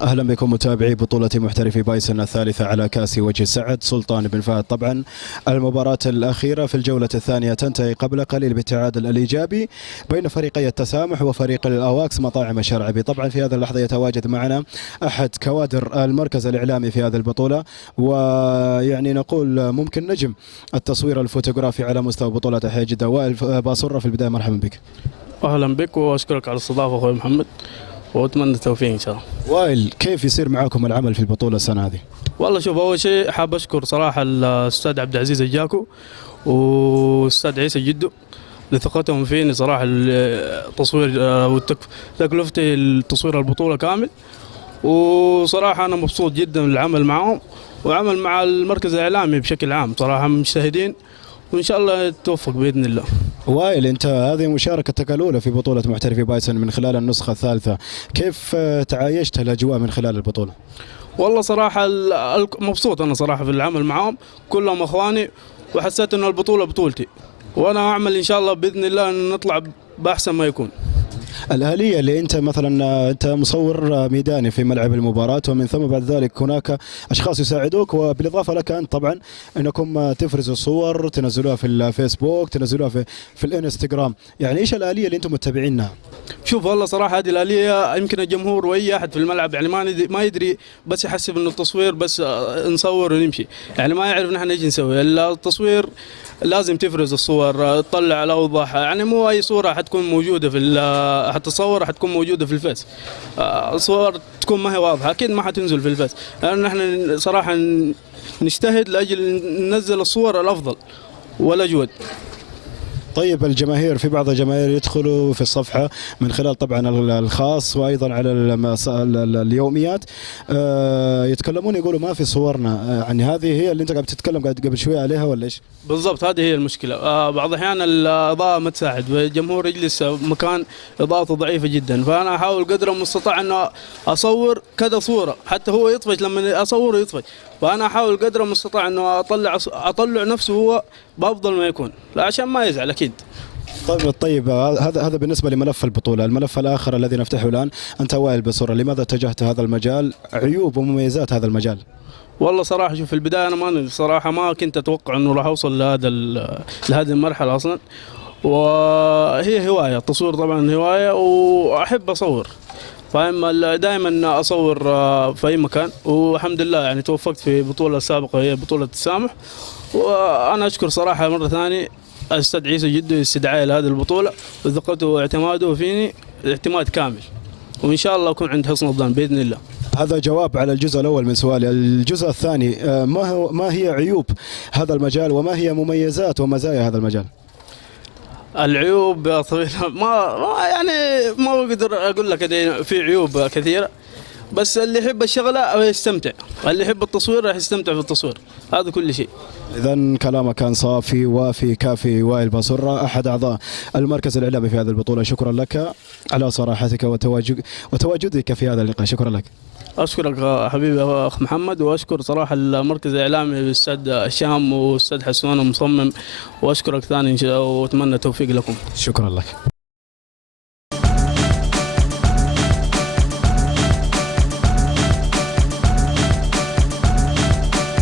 أهلا بكم متابعي بطولة محترفي بايسن الثالثة على كأس وجه السعد سلطان بن فهد. طبعا المباراة الأخيرة في الجولة الثانية تنتهي قبل قليل بالتعادل الإيجابي بين فريقي التسامح وفريق الأواكس مطاعم الشرعبي. طبعا في هذه اللحظة يتواجد معنا أحد كوادر المركز الإعلامي في هذه البطولة، ويعني نقول ممكن نجم التصوير الفوتوغرافي على مستوى بطولة أحياء جدة. وائل باصرة في البداية مرحبا بك. أهلا بك وأشكرك على الاستضافة أخوي محمد، وأتمنى التوفيق إن شاء الله. وائل، كيف يصير معاكم العمل في البطولة السنة هذه؟ والله شوف، أول شيء حاب أشكر صراحة الأستاذ عبد العزيز الجاكو والأستاذ عيسى جدو لثقتهم فيني صراحة. التصوير تكلفتي التصوير البطولة كامل، وصراحة أنا مبسوط جدا بالعمل معهم وعمل مع المركز الإعلامي بشكل عام. صراحة مجتهدين وإن شاء الله توفق بإذن الله. وائل، أنت هذه مشاركتك الأولى في بطولة محترفي بايسن من خلال النسخة الثالثة، كيف تعايشت الأجواء من خلال البطولة؟ والله صراحة مبسوط أنا صراحة في العمل معهم، كلهم أخواني، وحسيت إنه البطولة بطولتي، وأنا أعمل إن شاء الله بإذن الله أن نطلع بأحسن ما يكون. الآلية اللي أنت مثلا أنت مصور ميداني في ملعب المباراة، ومن ثم بعد ذلك هناك أشخاص يساعدوك، وبالإضافة لك أنت طبعا أنكم تفرزوا الصور تنزلوها في الفيسبوك تنزلوها في الانستغرام، يعني إيش الآلية اللي أنتم متبعينها؟ شوف والله صراحة هذه الآلية يمكن الجمهور وأي أحد في الملعب يعني ما يدري، بس يحسب إنه التصوير بس نصور ونمشي، يعني ما يعرف نحن إيش نسوي. التصوير لازم تفرز الصور، تطلع الأوضح، يعني مو أي صورة حتكون موجودة حتصور حتكون موجودة في الفيس. الصور تكون ما هي واضحة أكيد ما حتنزل في الفيس، لأن نحن صراحة نجتهد لأجل ننزل الصور الأفضل والأجود. طيب الجماهير، في بعض الجماهير يدخلوا في الصفحة من خلال طبعا الخاص وأيضا على اليوميات يتكلمون يقولوا ما في صورنا، يعني هذه هي اللي أنت قاعد تتكلم قبل شوية عليها ولا إيش؟ بالضبط، هذه هي المشكلة. بعض الأحيان الإضاءة ما تساعد، والجمهور يجلس مكان إضاءته ضعيفة جدا، فأنا أحاول قدر المستطاع أنه أصور كذا صورة، حتى هو يطفش لما أصور يطفش، فأنا أحاول قدر المستطاع أنه أطلع نفسه هو بأفضل ما يكون، لا عشان ما يزعل أكيد. طيب هذا بالنسبة لملف البطولة. الملف الآخر الذي نفتحه الآن، أنت وائل بصرة، لماذا اتجهت هذا المجال؟ عيوب ومميزات هذا المجال؟ والله صراحة شوف، في البداية أنا ما كنت أتوقع إنه راح أوصل لهذه المرحلة أصلا، وهي هواية. التصوير طبعا هواية وأحب أصور، فاهم، دائما أصور في أي مكان، والحمد لله يعني توفقت في بطولة سابقة هي بطولة التسامح. وأنا أشكر صراحة مرة ثانية الأستاذ عيسى جدو استدعائي لهذه البطولة وثقته واعتماده فيني اعتماد كامل، وإن شاء الله أكون عند حسن الظن بإذن الله. هذا جواب على الجزء الأول من سؤالي. الجزء الثاني، ما هي عيوب هذا المجال وما هي مميزات ومزايا هذا المجال؟ العيوب يا طويل ما أقدر أقول لك في عيوب كثيرة، بس اللي يحب الشغلة يستمتع، اللي يحب التصوير راح يستمتع في التصوير، هذا كل شيء. إذن كلامك كان صافي وافي كافي. وائل باصرة أحد أعضاء المركز الإعلامي في هذه البطولة، شكرا لك على صراحتك وتواجدك في هذا اللقاء، شكرا لك. أشكرك حبيبي أخ محمد، وأشكر صراحة المركز الإعلامي الأستاذ الشام والأستاذ حسون المصمم، وأشكرك ثاني وأتمنى التوفيق لكم. شكرا لك.